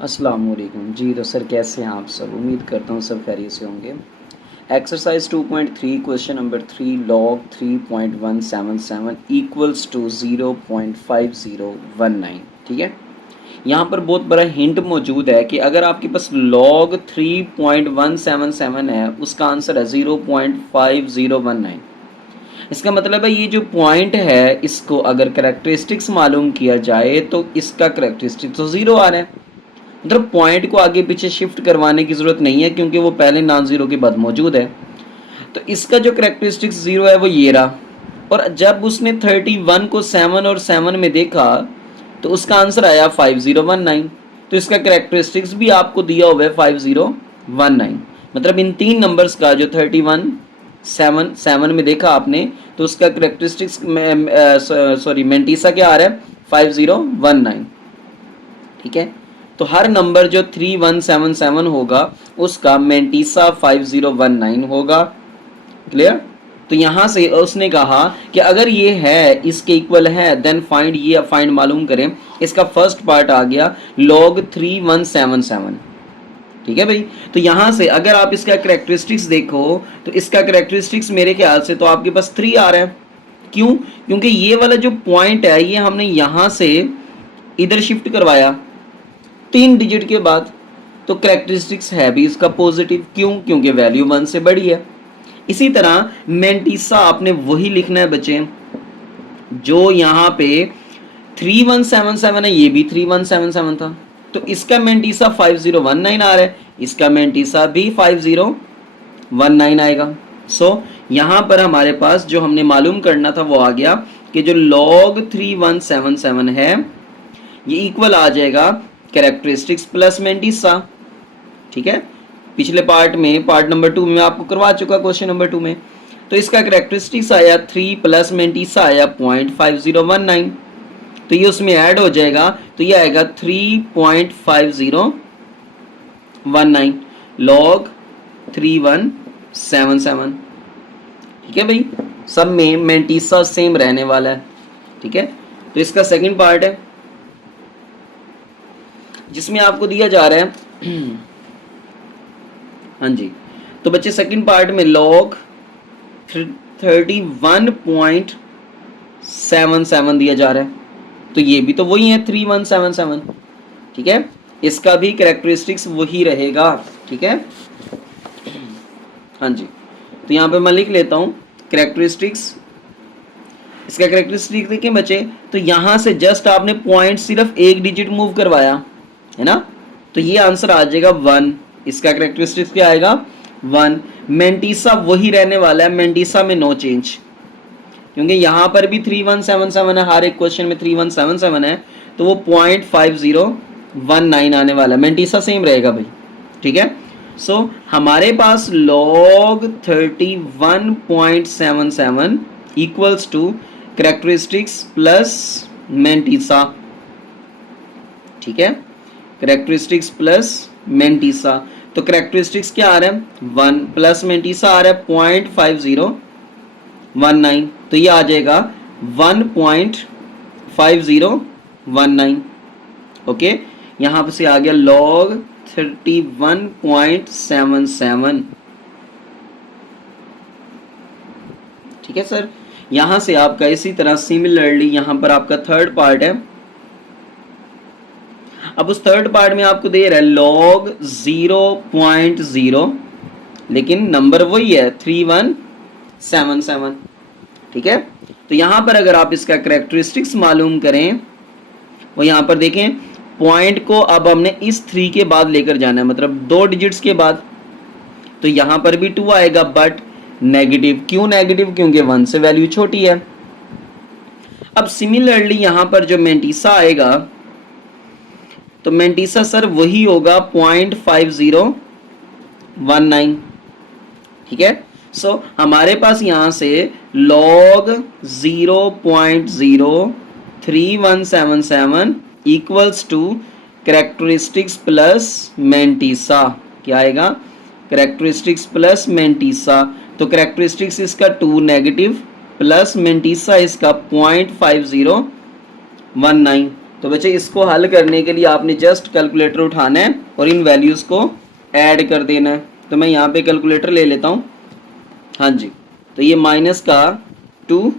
अस्सलाम वालेकुम जी। तो सर कैसे हैं आप सब? उम्मीद करता हूँ सब खैरियत से होंगे। Exercise 2.3 question number 3 log 3.177 equals to 0.5019। ठीक है, यहाँ पर बहुत बड़ा हिंट मौजूद है कि अगर आपके पास लॉग 3.177 है, उसका आंसर है 0.5019। इसका मतलब है ये जो पॉइंट है, इसको अगर करेक्टरिस्टिक्स मालूम किया जाए तो इसका करेक्टरिस्टिक्स तो ज़ीरो आ रहा है। मतलब पॉइंट को आगे पीछे शिफ्ट करवाने की ज़रूरत नहीं है क्योंकि वो पहले नॉन ज़ीरो के बाद मौजूद है। तो इसका जो करेक्टरिस्टिक्स ज़ीरो है वो ये रहा। और जब उसने 31 को 7 और 7 में देखा तो उसका आंसर आया 5019। तो इसका करेक्टरिस्टिक्स भी आपको दिया हुआ है 5019। मतलब इन तीन नंबर्स का जो 31 7 में देखा आपने, तो उसका करेक्टरिस्टिक्स सॉरी मेंटीसा क्या आ रहा है 5019। ठीक है, तो हर नंबर जो 3177 होगा उसका मेंटीसा 5019 होगा। क्लियर? तो यहां से उसने कहा कि अगर ये है इसके इक्वल है देन फाइंड, ये फाइंड मालूम करें। इसका फर्स्ट पार्ट आ गया log 3177। ठीक है भाई, तो यहां से अगर आप इसका करेक्टरिस्टिक्स देखो तो इसका करेक्टरिस्टिक्स मेरे ख्याल से तो आपके पास 3 आ रहा है। क्यों? क्योंकि ये वाला जो पॉइंट है ये हमने यहां से इधर शिफ्ट करवाया 3 डिजिट के बाद, तो करेक्टरिस्टिक्स है भी इसका पॉजिटिव। क्यों? क्योंकि वैल्यू 1 से बड़ी है। इसी तरह मेंटीसा आपने वही लिखना है बच्चे, जो यहाँ पे 3177 है ये भी 3177 था, तो इसका मेंटीसा 5019 आ रहा है, इसका मेंटीसा भी 5019 आएगा। सो यहाँ पर हमारे पास जो हमने मालूम करना था वो आ गया कि जो log 3177 है ये इक्वल आ जाएगा कैरेक्टरिस्टिक्स प्लस मेंटीसा। ठीक है, पिछले पार्ट में पार्ट नंबर 2 में आपको करवा चुका क्वेश्चन नंबर 2 में। तो इसका कैरेक्टरिस्टिक्स आया 3 प्लस मेंटीसा आया 0.5019, तो ये उसमें ऐड हो जाएगा, तो ये आएगा 3.5019 लॉग 3177। ठीक है भाई, सब में मेंटीसा सेम रहने वाला है। ठीक है, तो इसका सेकंड पार्ट है जिसमें आपको दिया जा रहा है हाँ जी, तो बच्चे सेकंड पार्ट में log 31.77 दिया जा रहा है, तो ये भी तो वही है 3177। ठीक है, इसका भी कैरेक्टरिस्टिक्स वही रहेगा। ठीक है, हाँ जी, तो यहाँ पे मैं लिख लेता हूँ कैरेक्टरिस्टिक्स। इसका कैरेक्टरिस्टिक्स देखें बच्चे, तो यहाँ से जस्ट आपने पॉइंट सिर्फ एक डिजिट मूव करवाया है ना, तो ये आंसर आ जाएगा 1। इसका कैरेक्टरिस्टिक्स क्या आएगा 1। मेंटीसा वही रहने वाला है, मेंटीसा में नो चेंज, क्योंकि यहाँ पर भी 3177 है, हर एक क्वेश्चन में 3177 है, तो वो 0.5019 आने वाला है, मेंटीसा सेम रहेगा भाई। ठीक है, सो हमारे पास log 31.77 equals to characteristics plus mantissa. ठीक है, कैरेक्टरिस्टिक्स प्लस मेंटीसा, तो कैरेक्टरिस्टिक्स क्या आ रहा है 1 प्लस मेंटीसा आ रहा है 0.5019, तो ये आ जाएगा 1.5019। ओके, यहां से आ गया log 31.77। ठीक है सर, यहां से आपका इसी तरह सिमिलरली यहां पर आपका थर्ड पार्ट है। अब उस थर्ड पार्ट में आपको दे रहा है log 0.0, लेकिन नंबर वही है 3177। ठीक है, तो यहां पर अगर आप इसका कैरेक्टरिस्टिक्स मालूम करें, वो यहां पर देखें पॉइंट को अब हमने इस 3 के बाद लेकर जाना है, मतलब 2 डिजिट्स के बाद, तो यहां पर भी 2 आएगा बट नेगेटिव। क्यों नेगेटिव? क्योंकि 1 से वैल्यू छोटी है। अब सिमिलरली यहां पर जो मेंटीसा आएगा, तो मेंटीसा सर वही होगा 0.5019। ठीक है, सो हमारे पास यहां से log 0.03177 equals to characteristics plus mantissa. क्या आएगा? कैरेक्टरिस्टिक्स प्लस मेंटीसा, तो कैरेक्टरिस्टिक्स इसका 2 नेगेटिव प्लस मेंटीसा इसका 0.5019। तो बच्चे इसको हल करने के लिए आपने जस्ट कैलकुलेटर उठाना है और इन वैल्यूज़ को ऐड कर देना है। तो मैं यहाँ पे कैलकुलेटर ले लेता हूँ। हाँ जी, तो ये माइनस का 2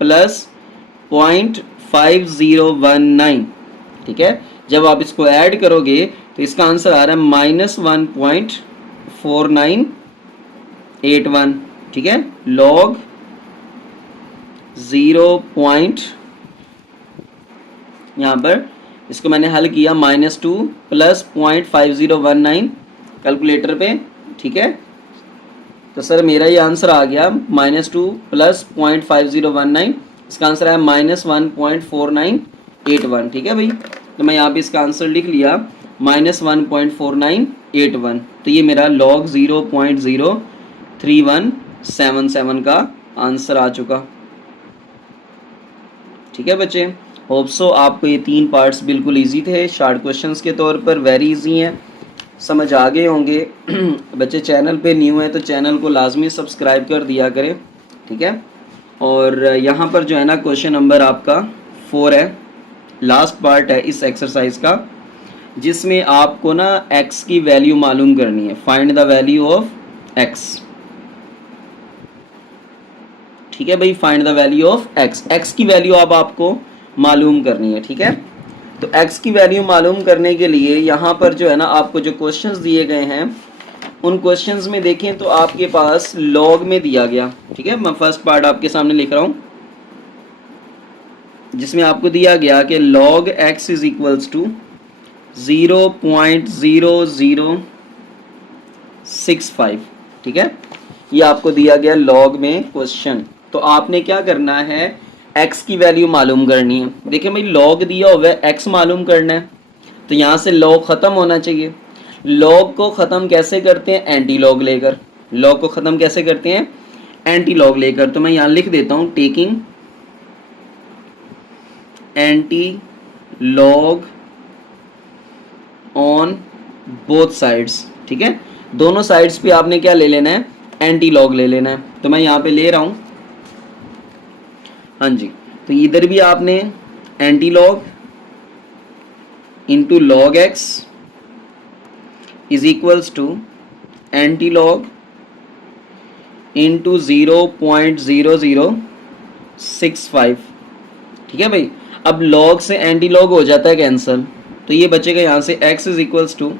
प्लस 0.5019, ठीक है। जब आप इसको ऐड करोगे तो इसका आंसर आ रहा है -1.4981, ठीक है। लॉग 0. यहाँ पर इसको मैंने हल किया -2 प्लस 0.5019 कैलकुलेटर पे, ठीक है। तो सर मेरा ये आंसर आ गया -2 प्लस 0.5019, इसका आंसर है -1.4981, ठीक है भाई। तो मैं यहाँ पे इसका आंसर लिख लिया -1.4981। तो ये मेरा लॉग 0.03177 का आंसर आ चुका, ठीक है बच्चे। होप सो आपको ये 3 पार्ट्स बिल्कुल इजी थे, शॉर्ट क्वेश्चंस के तौर पर वेरी इजी हैं, समझ आ गए होंगे। बच्चे चैनल पे न्यू है तो चैनल को लाजमी सब्सक्राइब कर दिया करें, ठीक है। और यहाँ पर जो है ना क्वेश्चन नंबर आपका 4 है, लास्ट पार्ट है इस एक्सरसाइज का, जिसमें आपको ना x की वैल्यू मालूम करनी है। Find the value of x, ठीक है भाई। Find the value of x की वैल्यू अब आपको मालूम करनी है, ठीक है। तो x की वैल्यू मालूम करने के लिए यहाँ पर जो है ना आपको जो क्वेश्चंस दिए गए हैं उन क्वेश्चंस में देखें तो आपके पास लॉग में दिया गया, ठीक है। मैं फर्स्ट पार्ट आपके सामने लिख रहा हूँ, जिसमें आपको दिया गया कि log x is equals to 0.0065, ठीक है। ये आपको दिया गया लॉग में क्वेश्चन। तो आपने क्या करना है, x की वैल्यू मालूम करनी है। देखिए भाई लॉग दिया हुआ है, x मालूम करना है, तो यहाँ से लॉग ख़त्म होना चाहिए। लॉग को ख़त्म कैसे करते हैं, एंटी लॉग लेकर। लॉग को ख़त्म कैसे करते हैं, एंटी लॉग लेकर। तो मैं यहाँ लिख देता हूँ taking anti log on both sides, ठीक है। दोनों साइड्स पे आपने क्या ले लेना है, एंटी लॉग ले लेना है। तो मैं यहाँ पे ले रहा हूँ, हाँ जी। तो इधर भी आपने anti log into log x is equals to anti log into 0.0065, ठीक है भाई। अब लॉग से एंटी लॉग हो जाता है कैंसल, तो ये बचेगा यहाँ से x is equals to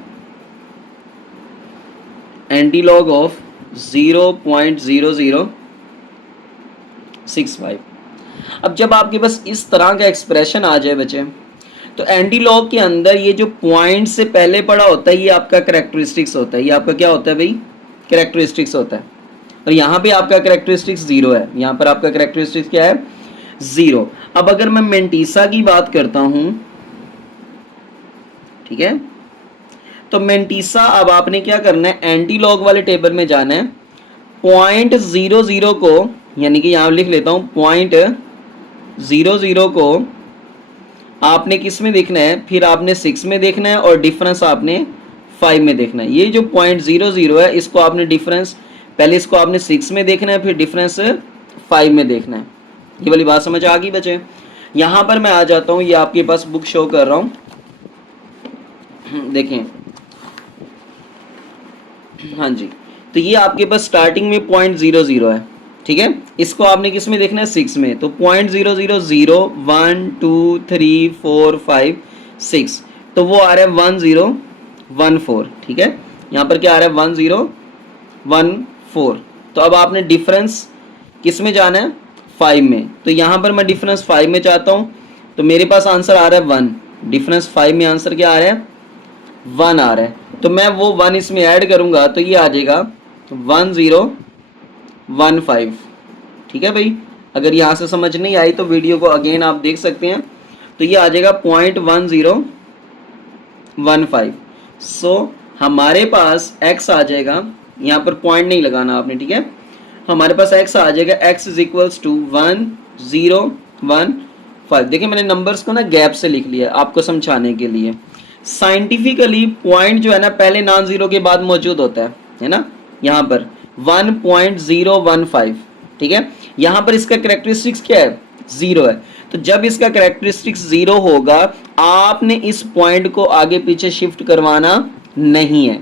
anti log of 0.0065। अब जब आपके पास इस तरह का एक्सप्रेशन आ जाए बच्चे, तो एंटी लॉग के अंदर ये जो पॉइंट से पहले पड़ा होता है ये आपका करेक्टरिस्टिक्स होता है। ये आपका क्या होता है भाई, करेक्टरिस्टिक्स होता है। और यहाँ पे आपका करेक्टरिस्टिक्स 0 है, यहाँ पर आपका करेक्टरिस्टिक्स क्या है, 0। अब अगर मैं मेंटीसा की बात करता हूँ, ठीक है, तो मेंटीसा अब आपने क्या करना है, एंटी लॉग वाले टेबल में जाना है। 0.00 को, यानी कि यहाँ लिख लेता हूँ 0.00 को आपने किस में देखना है, फिर आपने 6 में देखना है, और डिफरेंस आपने 5 में देखना है। ये जो 0.00 है इसको आपने डिफरेंस, पहले इसको आपने 6 में देखना है, फिर डिफरेंस 5 में देखना है। ये वाली बात समझ आ गई बच्चे। यहाँ पर मैं आ जाता हूँ, ये आपके पास बुक शो कर रहा हूँ, देखें, हाँ जी। तो ये आपके पास स्टार्टिंग में 0.00 है, ठीक है। इसको आपने किस में देखना है, 6 में। तो 0.000 1 2 3 4 5 6, तो वो आ रहा है 1014, ठीक है। यहाँ पर क्या आ रहा है, 1014। तो अब आपने डिफरेंस किस में जाना है, 5 में। तो यहाँ पर मैं डिफरेंस 5 में चाहता हूँ, तो मेरे पास आंसर आ रहा है 1। डिफरेंस 5 में आंसर क्या आ रहा है, 1 आ रहा है। तो मैं वो 1 इसमें ऐड करूँगा तो ये आ जाएगा 1015, ठीक है भाई। अगर यहाँ से समझ नहीं आई तो वीडियो को अगेन आप देख सकते हैं। तो ये आ जाएगा 0.1015। सो हमारे पास x आ जाएगा, यहाँ पर पॉइंट नहीं लगाना आपने, ठीक है। हमारे पास x आ जाएगा, x इज इक्वल्स टू 1015। देखिए मैंने नंबर्स को ना गैप से लिख लिया आपको समझाने के लिए। साइंटिफिकली पॉइंट जो है ना पहले नॉन जीरो के बाद मौजूद होता है ना। यहाँ पर 1.015, ठीक है। यहाँ पर इसका करेक्टरिस्टिक्स क्या है, 0 है। तो जब इसका कैरेक्टरिस्टिक्स 0 होगा आपने इस पॉइंट को आगे पीछे शिफ्ट करवाना नहीं है।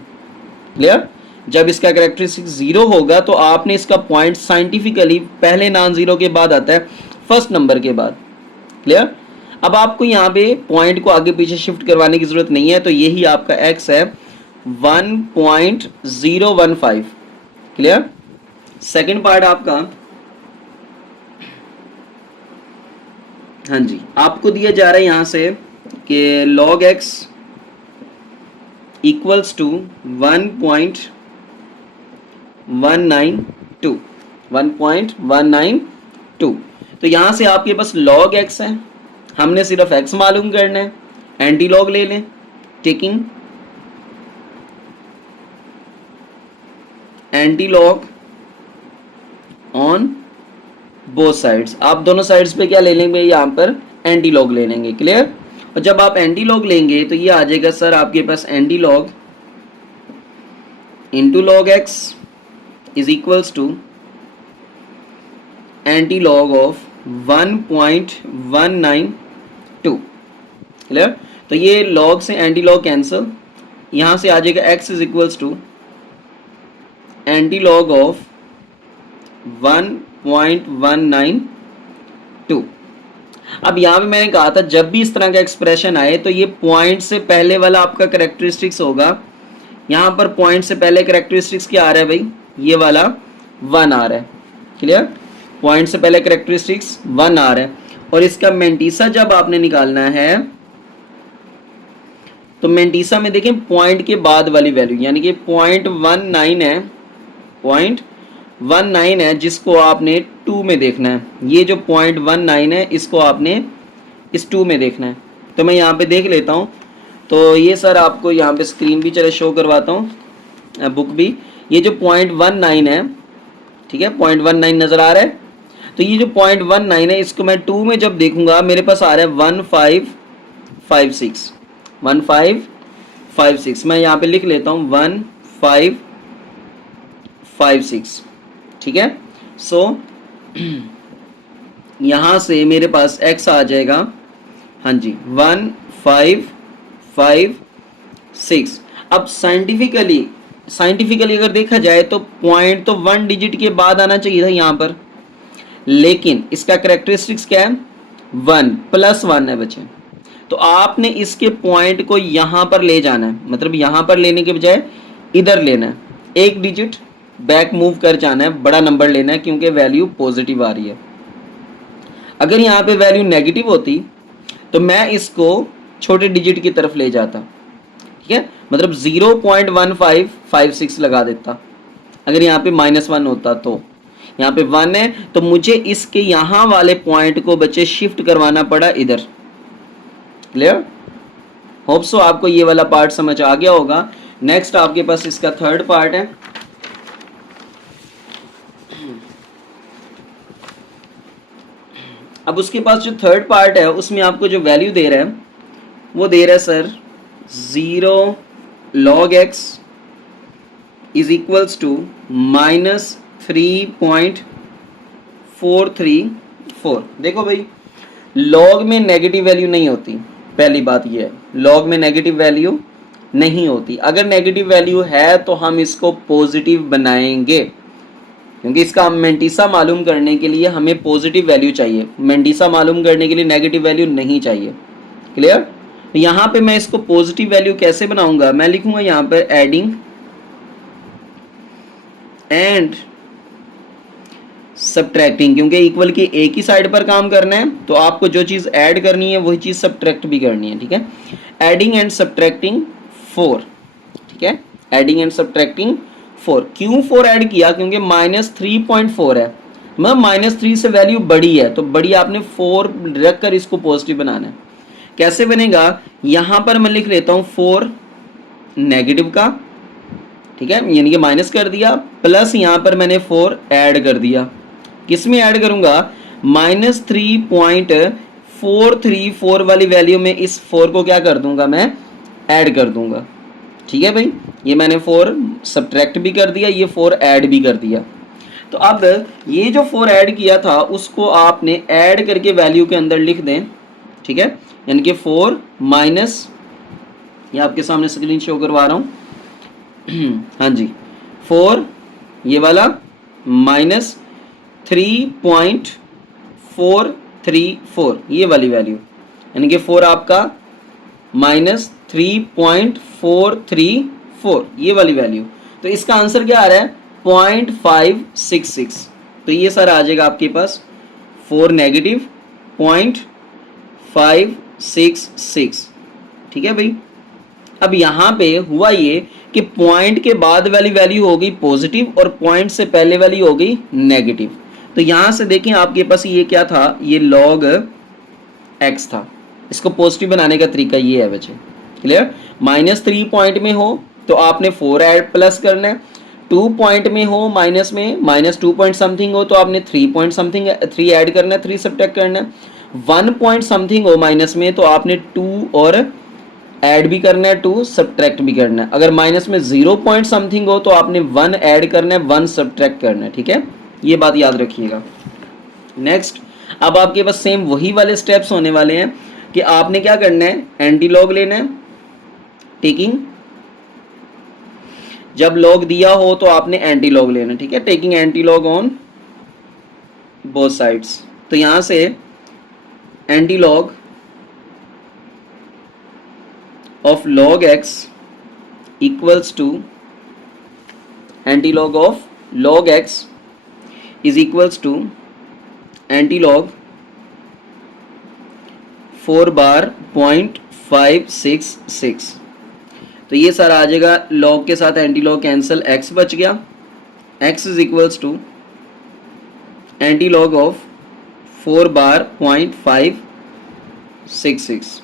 क्लियर? जब इसका कैरेक्टरिस्टिक्स 0 होगा तो आपने इसका पॉइंट साइंटिफिकली पहले नॉन जीरो के बाद आता है फर्स्ट नंबर के बाद। क्लियर? अब आपको यहाँ पे पॉइंट को आगे पीछे शिफ्ट करवाने की जरूरत नहीं है, तो यही आपका x है 1.015। क्लियर? सेकंड पार्ट आपका, हाँ जी, आपको दिया जा रहा है यहां से कि log x इक्वल्स टू 1.192। तो यहां से आपके पास log x है, हमने सिर्फ x मालूम करना है, एंटी लॉग ले लें, taking anti log on both sides. आप दोनों साइड्स पे क्या ले लेंगे, यहाँ पर एंटी लॉग ले लेंगे। क्लियर? और जब आप एंटी लॉग लेंगे तो ये आ जाएगा सर आपके पास anti log into log x is equals to anti log of 1.192। Clear? तो ये लॉग से एंटी लॉग कैंसिल, यहां से आ जाएगा x is equals to anti log of 1.192। अब यहां पे मैंने कहा था जब भी इस तरह का एक्सप्रेशन आए तो ये पॉइंट से पहले वाला आपका कैरेक्टरिस्टिक्स होगा। यहां पर पॉइंट से पहले कैरेक्टरिस्टिक्स क्या आ रहा है भाई, ये वाला 1 आ रहा है। क्लियर? पॉइंट से पहले कैरेक्टरिस्टिक्स 1 आ रहा है, और इसका मेंटीसा जब आपने निकालना है तो मेंटीसा में देखें पॉइंट के बाद वाली वैल्यू, यानी कि 0.19 है, 0.19 है जिसको आपने 2 में देखना है। ये जो 0.19 है इसको आपने इस 2 में देखना है। तो मैं यहाँ पे देख लेता हूँ। तो ये सर आपको यहाँ पे स्क्रीन भी चले शो करवाता हूँ, बुक भी। ये जो 0.19 है, ठीक है, 0.19 नज़र आ रहा है। तो ये जो 0.19 है इसको मैं 2 में जब देखूंगा मेरे पास आ रहा है 1556। 1556 मैं यहाँ पे लिख लेता हूँ 1556। ठीक है? सो यहाँ से मेरे पास x आ जाएगा, हाँ जी, 1556। अब साइंटिफिकली अगर देखा जाए तो पॉइंट तो 1 डिजिट के बाद आना चाहिए था यहाँ पर, लेकिन इसका कैरेक्टरिस्टिक्स क्या है, 1 + 1 है बच्चे। तो आपने इसके पॉइंट को यहाँ पर ले जाना है, मतलब यहाँ पर लेने के बजाय इधर लेना है, 1 डिजिट बैक मूव कर जाना है, बड़ा नंबर लेना है क्योंकि वैल्यू पॉजिटिव आ रही है। अगर यहाँ पे वैल्यू नेगेटिव होती तो मैं इसको छोटे डिजिट की तरफ ले जाता, ठीक है, मतलब 0.1556 लगा देता। अगर यहाँ पे -1 होता तो यहाँ पे 1 है, तो मुझे इसके यहाँ वाले पॉइंट को बच्चे शिफ्ट करवाना पड़ा इधर। क्लियर? होप सो आपको ये वाला पार्ट समझ आ गया होगा। नेक्स्ट आपके पास इसका थर्ड पार्ट है। अब उसके पास जो थर्ड पार्ट है उसमें आपको जो वैल्यू दे रहा है वो दे रहा है sir 0 log x is equals to -3.434। देखो भाई, लॉग में नेगेटिव वैल्यू नहीं होती, पहली बात ये है, लॉग में नेगेटिव वैल्यू नहीं होती। अगर नेगेटिव वैल्यू है तो हम इसको पॉजिटिव बनाएंगे, क्योंकि इसका मेंटीसा मालूम करने के लिए हमें पॉजिटिव वैल्यू चाहिए, मेंटीसा मालूम करने के लिए नेगेटिव वैल्यू नहीं चाहिए। क्लियर? तो यहाँ पे मैं इसको पॉजिटिव वैल्यू कैसे बनाऊंगा, मैं लिखूंगा यहाँ पर एडिंग एंड सब्ट्रैक्टिंग, क्योंकि इक्वल की एक ही साइड पर काम करना है तो आपको जो चीज़ ऐड करनी है वही चीज़ सब्ट्रैक्ट भी करनी है। ठीक है? Adding and subtracting 4। ठीक है? Adding and subtracting 4। क्यों 4 ऐड किया? क्योंकि -3.4 है, मतलब -3 से वैल्यू बड़ी है, तो बड़ी आपने 4 रख कर इसको पॉजिटिव बनाना है। कैसे बनेगा? यहाँ पर मैं लिख लेता हूँ 4 नेगेटिव का, ठीक है, यानी कि माइनस कर दिया, प्लस यहाँ पर मैंने 4 ऐड कर दिया। किस में ऐड करूंगा? -3.434 वाली वैल्यू में इस 4 को क्या कर दूंगा, मैं ऐड कर दूंगा। ठीक है भाई, ये मैंने 4 सब्ट्रैक्ट भी कर दिया, ये 4 ऐड भी कर दिया। तो अब ये जो 4 ऐड किया था उसको आपने ऐड करके वैल्यू के अंदर लिख दें, ठीक है, यानी कि 4 माइनस, ये आपके सामने स्क्रीन शो करवा रहा हूँ, हाँ जी, 4 ये वाला माइनस 3.434 ये वाली वैल्यू, यानी कि 4 आपका माइनस 3.434 ये वाली वैल्यू। तो इसका आंसर क्या आ रहा है 0.566। तो ये सर आ जाएगा आपके पास 4 नेगेटिव 0.566, ठीक है भाई। अब यहाँ पे हुआ ये कि पॉइंट के बाद वाली वैल्यू हो गई पॉजिटिव और पॉइंट से पहले वाली हो गई नेगेटिव। तो यहाँ से देखें आपके पास ये क्या था, ये log x था। इसको पॉजिटिव बनाने का तरीका ये है बच्चे, क्लियर। -3 पॉइंट में हो तो आपने 4 ऐड प्लस करना है, 2 पॉइंट में हो माइनस में, -2 पॉइंट समथिंग हो तो आपने 3 पॉइंट समथिंग 3 ऐड करना है, 3 सब्ट्रैक्ट करना है। 1 पॉइंट समथिंग हो माइनस में तो आपने 2 और ऐड भी करना है, 2 सब्ट्रैक्ट भी करना है। अगर माइनस में 0 पॉइंट समथिंग हो तो आपने 1 ऐड करना है, 1 सब्ट्रैक्ट करना है, ठीक है, ये बात याद रखिएगा। नेक्स्ट, अब आपके पास सेम वही वाले स्टेप्स होने वाले हैं कि आपने क्या करना है, एंटी लॉग लेना है, टेकिंग, जब लॉग दिया हो तो आपने एंटी लॉग लेना है, ठीक है, taking anti log on both sides. तो यहां से anti log of log x equals to antilog of log x is equals to antilog 4 bar 0.566। तो ये सर आ जाएगा log के साथ एंटीलॉग कैंसिल, x बच गया, x is equals to antilog of 4 bar 0.566,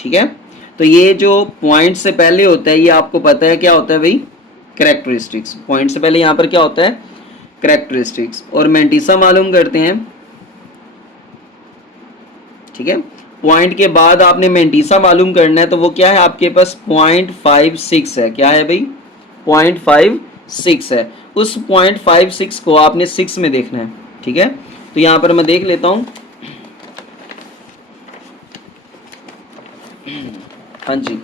ठीक है। तो ये जो पॉइंट से पहले होता है ये आपको पता है क्या होता है भाई, कैरेक्टरिस्टिक्स। पॉइंट से पहले यहाँ पर क्या होता है, कैरेक्टरिस्टिक्स, और मैंटीसा मालूम करते हैं, ठीक है। पॉइंट के बाद आपने मैंटीसा मालूम करना है, तो वो क्या है आपके पास 0.56 है, क्या है भाई 0.56 है। उस 0.56 को आपने 6 में देखना है, ठीक है। तो यहाँ पर मैं देख लेता हूँ, हाँ जी,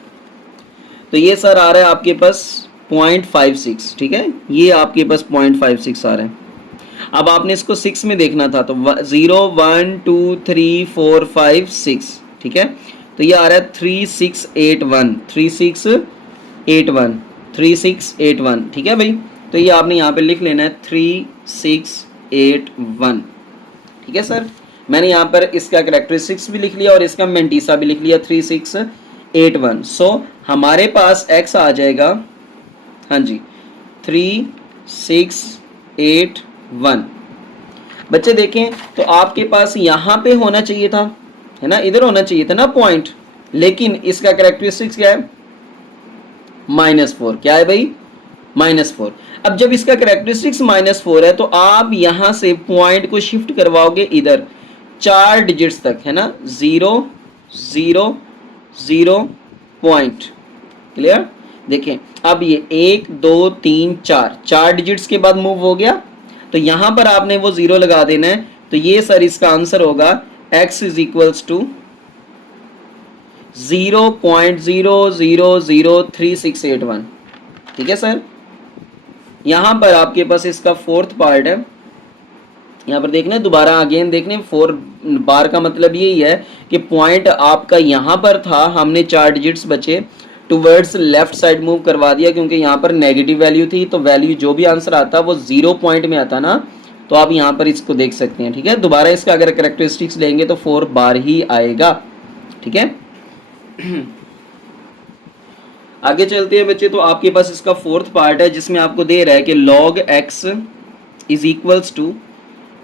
तो ये सर आ रहा है आपके पास 0.56, ठीक है, ये आपके पास 0.56 आ रहा है। अब आपने इसको 6 में देखना था, तो 0 1 2 3 4 5 6, ठीक है। तो ये आ रहा है 3681 3681 3681, ठीक है भाई। तो ये आपने यहाँ पे लिख लेना है 3681, ठीक है सर। मैंने यहाँ पर इसका कैरेक्टरिस्टिक्स भी लिख लिया और इसका मैंटीसा भी लिख लिया 3681। सो हमारे पास x आ जाएगा, हाँ जी 3681। बच्चे देखें तो आपके पास यहाँ पे होना चाहिए था, है ना, इधर होना चाहिए था ना पॉइंट, लेकिन इसका कैरेक्टरिस्टिक्स क्या है -4, क्या है भाई -4। अब जब इसका कैरेक्टरिस्टिक्स -4 है तो आप यहाँ से पॉइंट को शिफ्ट करवाओगे इधर 4 डिजिट्स तक, है ना, 0 0 0 पॉइंट, क्लियर। देखें अब ये 1 2 3 4 डिजिट्स के बाद मूव हो गया, तो यहां पर आपने वो 0 लगा देना है। तो ये सर इसका आंसर होगा x इज इक्वल्स टू 0.000368, ठीक है सर। यहां पर आपके पास इसका 4th पार्ट है, यहाँ पर देखना दोबारा अगेन देखने, 4 बार का मतलब यही है कि पॉइंट आपका यहाँ पर था, हमने 4 डिजिट्स बचे, टूवर्ड्स लेफ्ट साइड मूव करवा दिया क्योंकि यहाँ पर नेगेटिव वैल्यू थी, तो वैल्यू जो भी आंसर आता वो 0 पॉइंट में आता ना, तो आप यहाँ पर इसको देख सकते हैं, ठीक है। दोबारा इसका अगर कैरेक्टरिस्टिक्स लेंगे तो 4 बार ही आएगा, ठीक है। आगे चलते हैं बच्चे, तो आपके पास इसका 4th पार्ट है जिसमें आपको दे रहा है कि log x is equals to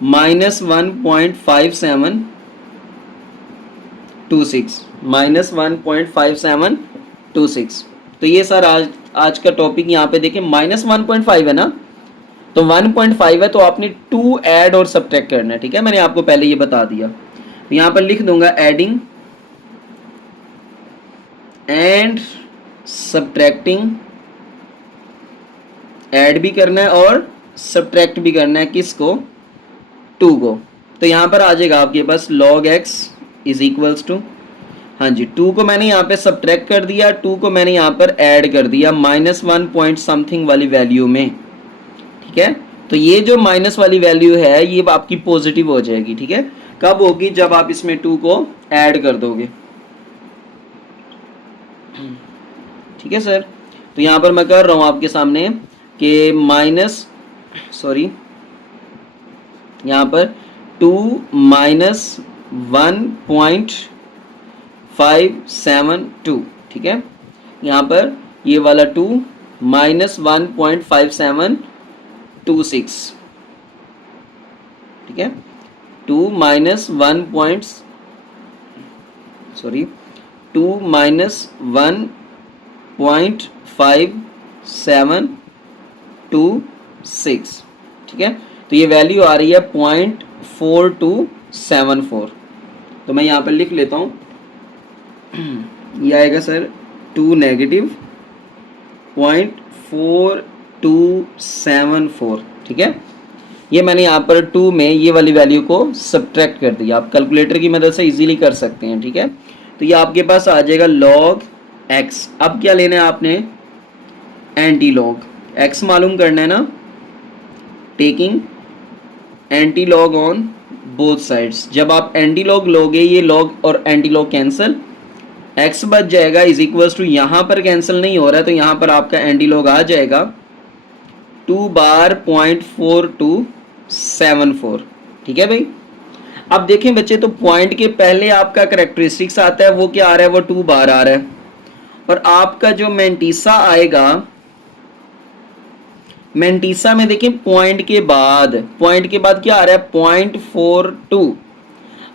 -1.5726 तो ये सर आज का टॉपिक यहाँ पे देखें, -1.5 है ना, तो 1.5 है तो आपने 2 ऐड और सब्ट्रैक्ट करना है, ठीक है, मैंने आपको पहले ये बता दिया। तो यहाँ पर लिख दूंगा एडिंग एंड सब्ट्रैक्टिंग, ऐड भी करना है और सब्ट्रैक्ट भी करना है, किसको, 2 को। तो यहाँ पर आ जाएगा आपके पास log x is equals to, हाँ जी 2 को मैंने यहाँ पे सब्ट्रैक्ट कर दिया, 2 को मैंने यहाँ पर ऐड कर दिया माइनस 1 पॉइंट समथिंग वाली वैल्यू में, ठीक है। तो ये जो माइनस वाली वैल्यू है ये आपकी पॉजिटिव हो जाएगी, ठीक है। कब होगी, जब आप इसमें 2 को ऐड कर दोगे, ठीक है सर। तो यहाँ पर मैं कर रहा हूँ आपके सामने कि माइनस, सॉरी यहाँ पर 2 माइनस 1.572, ठीक है। यहाँ पर ये वाला 2 माइनस 1.5726, ठीक है। 2 माइनस 2 माइनस 1.5726, ठीक है। तो ये वैल्यू आ रही है 0.4274। तो मैं यहाँ पर लिख लेता हूँ, ये आएगा सर 2 नेगेटिव 0.4274, ठीक है। ये मैंने यहाँ पर 2 में ये वाली वैल्यू को सब्ट्रैक्ट कर दिया। आप कैलकुलेटर की मदद से इजीली कर सकते हैं, ठीक है। तो ये आपके पास आ जाएगा log x। अब क्या लेना है आपने, एंटी लॉग x मालूम करना है ना, taking anti log on both sides. जब आप एंटी लॉग लोगे, ये लॉग और एंटी लॉग कैंसिल, x बच जाएगा इज इक्वल्स टू, यहाँ पर कैंसिल नहीं हो रहा है तो यहाँ पर आपका एंटी लॉग आ जाएगा 2 बार 0.4274, ठीक है भाई। अब देखें बच्चे, तो पॉइंट के पहले आपका करेक्टरिस्टिक्स आता है, वो क्या आ रहा है, वो 2 बार आ रहा है। और आपका जो मेंटीसा आएगा, मेंटीसा में देखिए पॉइंट के बाद क्या आ रहा है, 0.42।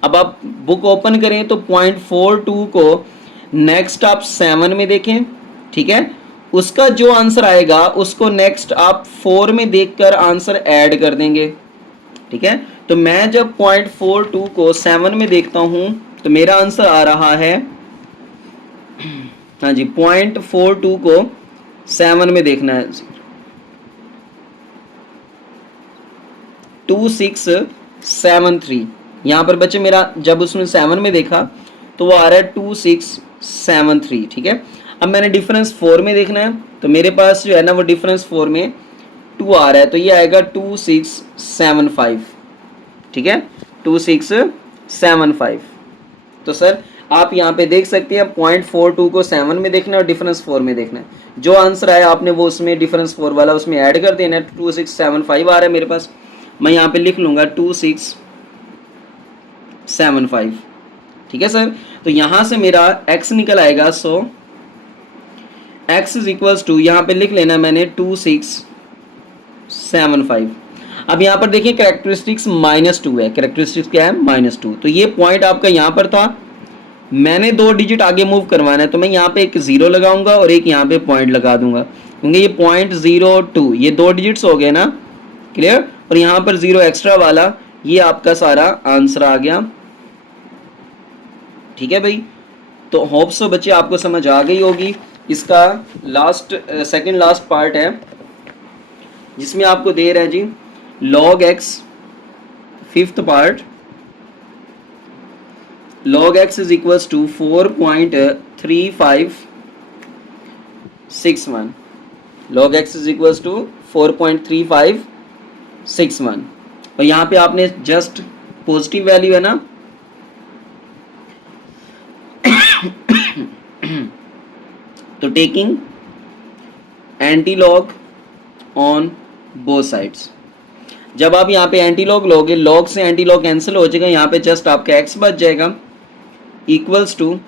अब आप बुक ओपन करें तो 0.42 को नेक्स्ट आप 7 में देखें, ठीक है। उसका जो आंसर आएगा उसको नेक्स्ट आप 4 में देखकर आंसर ऐड कर देंगे, ठीक है। तो मैं जब 0.42 को 7 में देखता हूं तो मेरा आंसर आ रहा है, हाँ जी 0.42 को 7 में देखना है, 2673। यहाँ पर बच्चे मेरा जब उसमें 7 में देखा तो वो आ रहा है 2673, ठीक है। अब मैंने डिफरेंस 4 में देखना है, तो मेरे पास जो है ना वो डिफरेंस 4 में 2 आ रहा है, तो ये आएगा 2675, ठीक है 2675। तो सर आप यहाँ पे देख सकते हैं 0.42 को 7 में देखना है और डिफरेंस 4 में देखना है। जो आंसर आया आपने वो उसमें डिफरेंस 4 वाला उसमें ऐड कर देना है। 2675 आ रहा है मेरे पास, मैं यहाँ पे लिख लूँगा 2675, ठीक है सर। तो यहाँ से मेरा x निकल आएगा, सो x इज इक्वल्स टू, यहाँ पे लिख लेना मैंने 2675। अब यहाँ पर देखिए करेक्टरिस्टिक्स -2 है, करेक्टरिस्टिक्स क्या है, -2। तो ये पॉइंट आपका यहाँ पर था, मैंने 2 डिजिट आगे मूव करवाना है, तो मैं यहाँ पे एक 0 लगाऊंगा और एक यहाँ पे पॉइंट लगा दूंगा, क्योंकि ये 0.02 ये 2 डिजिट्स हो गए ना, क्लियर। और यहाँ पर 0 एक्स्ट्रा वाला, ये आपका सारा आंसर आ गया, ठीक है भाई। तो होप सो बच्चे आपको समझ आ गई होगी। इसका लास्ट सेकंड लास्ट पार्ट है जिसमें आपको दे रहा है जी log x, 5th part, log x is equals to 4.3561, log x is equals to 4.3561। और यहाँ पे आपने जस्ट पॉजिटिव वैल्यू है ना, तो taking anti log on both sides. जब आप यहाँ पे एंटी लॉग लोगे, लॉग से एंटी लॉग कैंसिल हो जाएगा, यहाँ पे जस्ट आपका x बच जाएगा इक्वल्स टू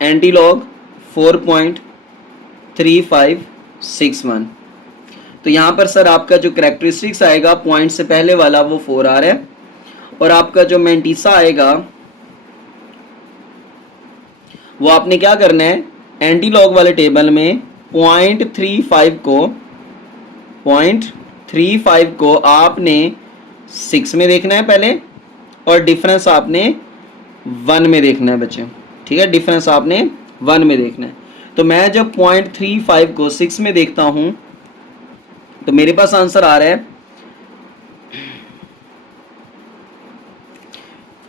एंटी लॉग 4.3561। तो यहाँ पर सर आपका जो करेक्टरिस्टिक्स आएगा पॉइंट से पहले वाला वो 4 आ रहा है, और आपका जो मेंटीसा आएगा वो आपने क्या करना है, एंटी लॉग वाले टेबल में 0.35 को आपने 6 में देखना है पहले, और डिफरेंस आपने 1 में देखना है बच्चे, ठीक है। डिफरेंस आपने 1 में देखना है। तो मैं जब 0.35 को 6 में देखता हूं तो मेरे पास आंसर आ रहा है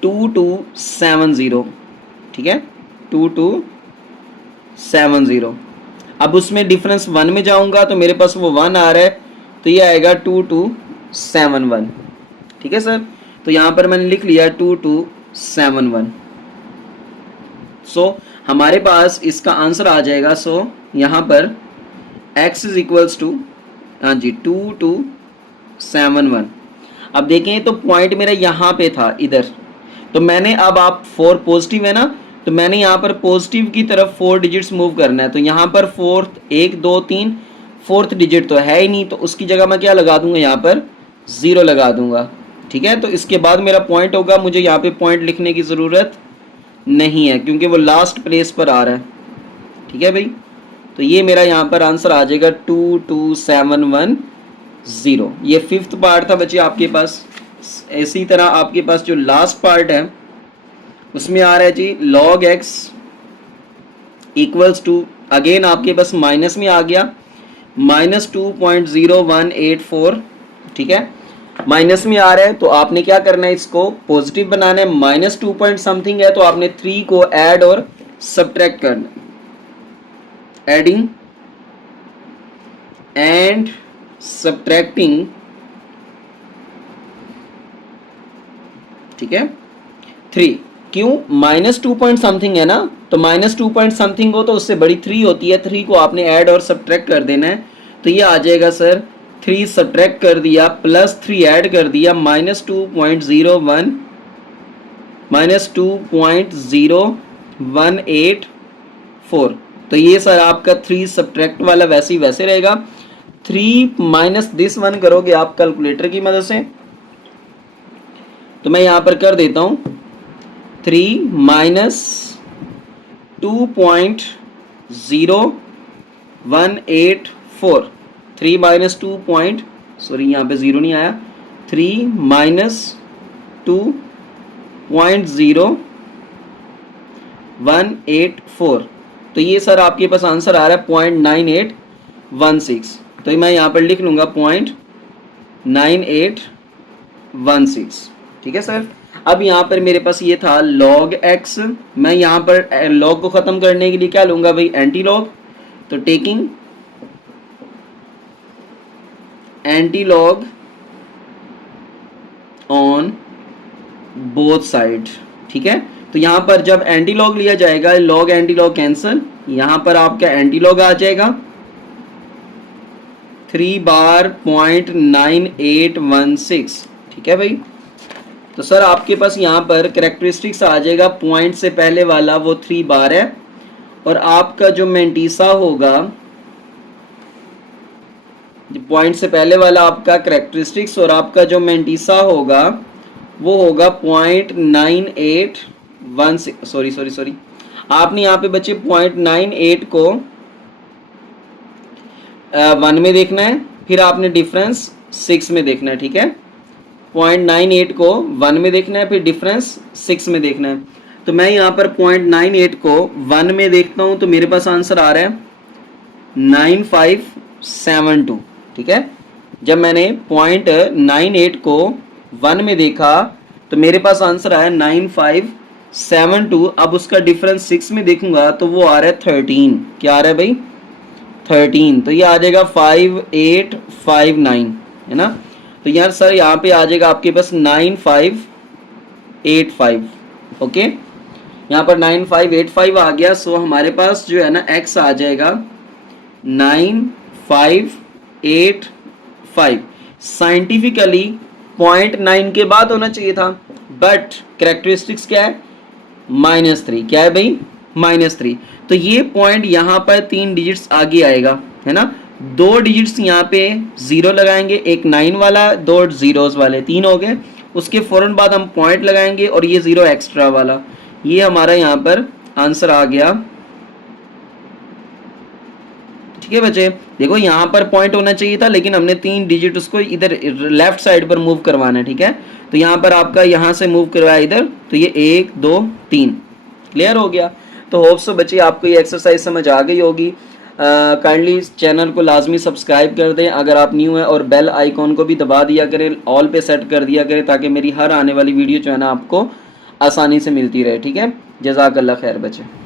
2270, ठीक है, 2270। अब उसमें डिफरेंस 1 में जाऊंगा तो मेरे पास वो 1 आ रहा है, तो ये आएगा 2271, ठीक है सर। तो यहाँ पर मैंने लिख लिया 2271। सो हमारे पास इसका आंसर आ जाएगा, सो यहाँ पर x इज इक्वल्स टू, हाँ जी, 2271। अब देखें तो पॉइंट मेरा यहाँ पे था इधर, तो मैंने, अब आप 4 पॉजिटिव है ना, तो मैंने यहाँ पर पॉजिटिव की तरफ 4 डिजिट्स मूव करना है। तो यहाँ पर फोर्थ, 1 2 3, फोर्थ डिजिट तो है ही नहीं, तो उसकी जगह मैं क्या लगा दूंगा, यहाँ पर 0 लगा दूंगा, ठीक है। तो इसके बाद मेरा पॉइंट होगा, मुझे यहाँ पे पॉइंट लिखने की ज़रूरत नहीं है क्योंकि वो लास्ट प्लेस पर आ रहा है, ठीक है भाई। तो ये मेरा यहाँ पर आंसर आ जाएगा 22710। ये 5th पार्ट था बच्चे आपके पास। इसी तरह आपके पास जो लास्ट पार्ट है उसमें आ रहा है जी log x equals to, again आपके पास माइनस में आ गया, -2.0184, ठीक है, माइनस में आ रहा है। तो आपने क्या करना है, इसको पॉजिटिव बनाना है। -2 पॉइंट समथिंग है तो आपने 3 को ऐड और सब्ट्रैक्ट करना है, एडिंग एंड सब्ट्रैक्टिंग, ठीक है, 3। क्यों, -2 पॉइंट समथिंग है ना, तो -2 पॉइंट समथिंग हो तो उससे बड़ी 3 होती है, 3 को आपने ऐड और सब्ट्रैक्ट कर देना है। तो ये आ जाएगा सर, 3 सब्ट्रैक्ट कर दिया प्लस 3 ऐड कर दिया, -2.0184। तो ये सर आपका 3 सब्ट्रैक्ट वाला वैसे ही वैसे रहेगा। 3 माइनस दिस 1 करोगे आप कैलकुलेटर की मदद से, तो मैं यहाँ पर कर देता हूँ 3 माइनस 2.0184, 3 माइनस 2 पॉइंट, सॉरी यहाँ पे 0 नहीं आया, 3 माइनस 2.0184। तो ये सर आपके पास आंसर आ रहा है 0.9816। तो मैं यहाँ पर लिख लूँगा 0.9816, ठीक है सर। अब यहाँ पर मेरे पास ये था log x, मैं यहाँ पर log को ख़त्म करने के लिए क्या लूँगा भाई, एंटी लॉग। तो taking anti log on both side, ठीक है। तो यहाँ पर जब एंटी लॉग लिया जाएगा, log एंटी लॉग कैंसिल, यहाँ पर आपका एंटी लॉग आ जाएगा 3 बार 0.9816, ठीक है भाई। तो सर आपके पास यहाँ पर कैरेक्टरिस्टिक्स आ जाएगा, पॉइंट से पहले वाला वो 3 बार है, और आपका जो मेंटीसा होगा, पॉइंट से पहले वाला आपका कैरेक्टरिस्टिक्स और आपका जो मेंटीसा होगा वो होगा 0.9816, सॉरी, आपने यहाँ पे बच्चे 0.98 को 1 में देखना है, फिर आपने डिफरेंस 6 में देखना है, ठीक है। 0.98 को 1 में देखना है, फिर डिफरेंस 6 में देखना है। तो मैं यहाँ पर 0.98 को 1 में देखता हूँ, तो मेरे पास आंसर आ रहा है 9572, ठीक है। जब मैंने 0.98 को 1 में देखा तो मेरे पास आंसर आया 9572। अब उसका डिफरेंस 6 में देखूंगा तो वो आ रहा है 13। क्या आ रहा है भाई, 13। तो ये आ जाएगा 5859, है ना। तो यार सर यहाँ पे आ जाएगा आपके पास 9585, ओके। यहाँ पर 9585 आ गया। सो हमारे पास जो है ना x आ जाएगा 9585। साइंटिफिकली 0.9 के बाद होना चाहिए था, बट कैरेक्टरिस्टिक्स क्या है, -3। क्या है भाई, -3। तो ये पॉइंट यहाँ पर 3 डिजिट्स आगे आएगा, है ना। 2 डिजिट्स यहाँ पे 0 लगाएंगे, एक 9 वाला, 2 जीरोस वाले, 3 हो गए। उसके फौरन बाद हम पॉइंट लगाएंगे और ये 0 एक्स्ट्रा वाला, ये हमारा यहाँ पर आंसर आ गया, ठीक है बच्चे। देखो यहाँ पर पॉइंट होना चाहिए था, लेकिन हमने 3 डिजिट उसको इधर लेफ्ट साइड पर मूव करवाना है, ठीक है। तो यहाँ पर आपका यहाँ से मूव करवाया इधर, तो ये 1 2 3 क्लियर हो गया। तो होप सो बच्चे आपको ये एक्सरसाइज समझ आ गई होगी। काइंडली इस चैनल को लाजमी सब्सक्राइब कर दें अगर आप न्यू हैं, और बेल आइकॉन को भी दबा दिया करें, ऑल पे सेट कर दिया करें, ताकि मेरी हर आने वाली वीडियो जो है ना आपको आसानी से मिलती रहे। ठीक है, जज़ाकल्लाह खैर बच्चे।